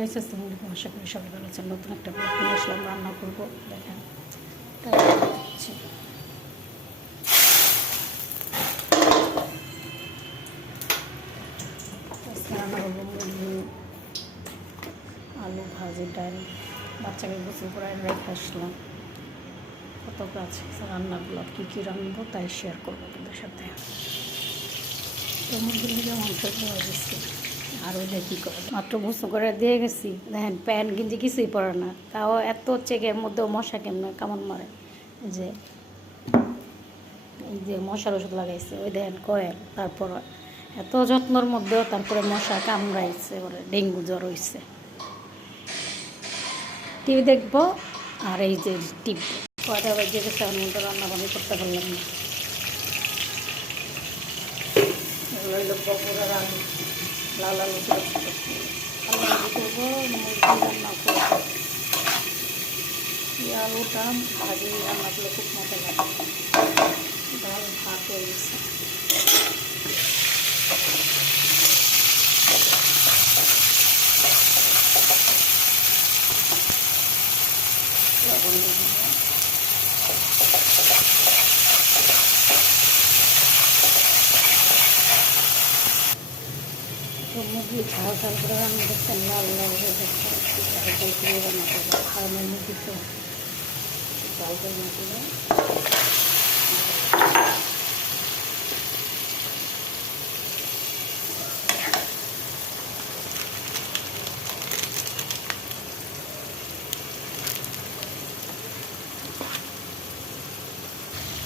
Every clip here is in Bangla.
গাইস আসসালামু আলাইকুম, আশা করি সবাই ভালো আছেন। নতুন একটা ব্লগ নিয়ে আসলাম, রান্না করবো। দেখেন রান্না করবো মুরগি, আলু ভাজি, ডাল। বাচ্চাকে গোসল করে রেখে আসলাম। কত কাজ রান্নার ব্লগ, কী কী রান্নাবো তাই শেয়ার করবো আপনাদের সাথে। তো মুরগির থেকে মাংস দেওয়া গেছে, আরও দেখি করে মাত্র গোসল করে দিয়ে গেছি। দেখেন প্যান্ট গিঞ্জি কিছুই পরে না, তাও এত চেকের মধ্যেও মশা কেমন কামড় মারে। যে এই যে মশার ওষুধ লাগাইছে, ওই দেখেন কয়েল। তারপর এত যত্নর মধ্যেও তারপরে মশা কামড়াইছে, ওরে ডেঙ্গু জ্বর হয়েছে। টিভি দেখবো আর এই যে টিভি কয়টা বাজে গেছে, আমি তো রান্না বান্না করতে পারলাম না। এগুলো হলো বপুরার আলু, লাল আলু ছোটো ছোটো আলু ভাজি করবো, মুরগি রান্না করবো। এই আলুটা ভাজি রান্না করলে খুব মজা লাগে। ডাল ভাত হয়ে গেছে। লবণ দিয়ে দিব। তো মুরগি ঝাল ঝাল করে রান্না করছেন, লাল লাল হয়ে যাচ্ছে। ঝাল ঝাল করে রান্না করবো, ফার্মের মুরগি তো ঝাল ঝাল না করে।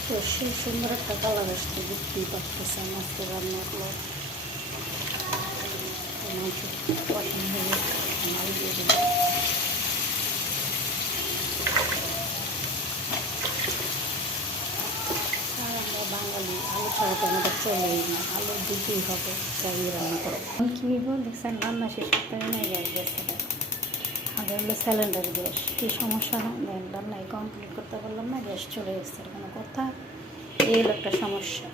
তো সেই সুন্দর একটা কালার আসছে, বুঝতেই পারতেছে মাছটা রান্না করলো। মাছ পছন্দ হয়ে মাল দিয়ে দেবো। আর আমরা বাঙালি, আলু ছাড়া তো আমাদের চলেই না, আলু দিতেই হবে। তাই রান্না করবো। কী দেখছেন রান্না শেষ করতে হয় না, গ্যাস গেছে। আগে হলো সিলিন্ডার গ্যাস, কী সমস্যা হয় রান্নায় কমপ্লিট করতে পারলাম না, গ্যাস চলে গেছে। কোনো কথা, এই হলো একটা সমস্যা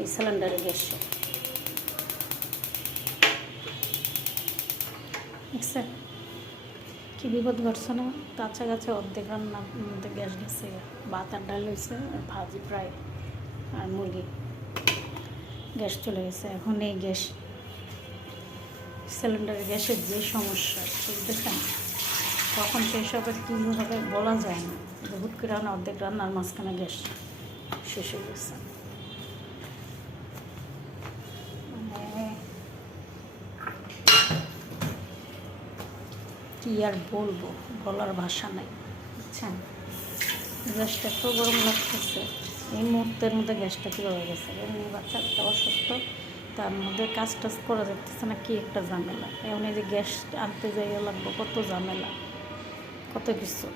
এই সিলিন্ডারের গ্যাসে। দেখছেন কী বিপদ ঘটছে না? কাছাকাছি অর্ধেক রান্নার মধ্যে গ্যাস গেছে। ভাত আর ডাল হয়েছে, আর ভাজি প্রায়, আর মুরগি। গ্যাস চলে গেছে। এখন এই গ্যাস সিলিন্ডারের গ্যাসের যে সমস্যা, বুঝতেছেন, তখন সেই সবের কীভাবে বলা যায় না। হুট করে রান্না অর্ধেক রান্নার মাঝখানে গ্যাস শেষ হয়ে গেছে। মানে কী আর বলবো, বলার ভাষা নাই, বুঝছেন। গ্যাসটা এত গরম লাগতেছে এই মুহূর্তের মধ্যে। গ্যাসটা কীভাবে গেছে, এমনি বাচ্চাটা অসুস্থ, তার মধ্যে কাজ টাজ করা যাচ্ছে না, কি একটা ঝামেলা। এমন এই যে গ্যাস আনতে যাইয়া লাগবো, কত ঝামেলা, কত কিছু।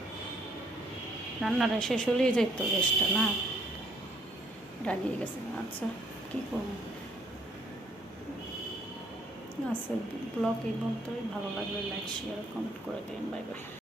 রান্নাটা শেষ হলেই যাইতো গ্যাসটা, না রাগিয়ে গেছে। আচ্ছা কী করবো। আচ্ছা ব্লগ এই পর্যন্তই। ভালো লাগলে লাইক শেয়ার কমেন্ট করে দিন। Bye bye.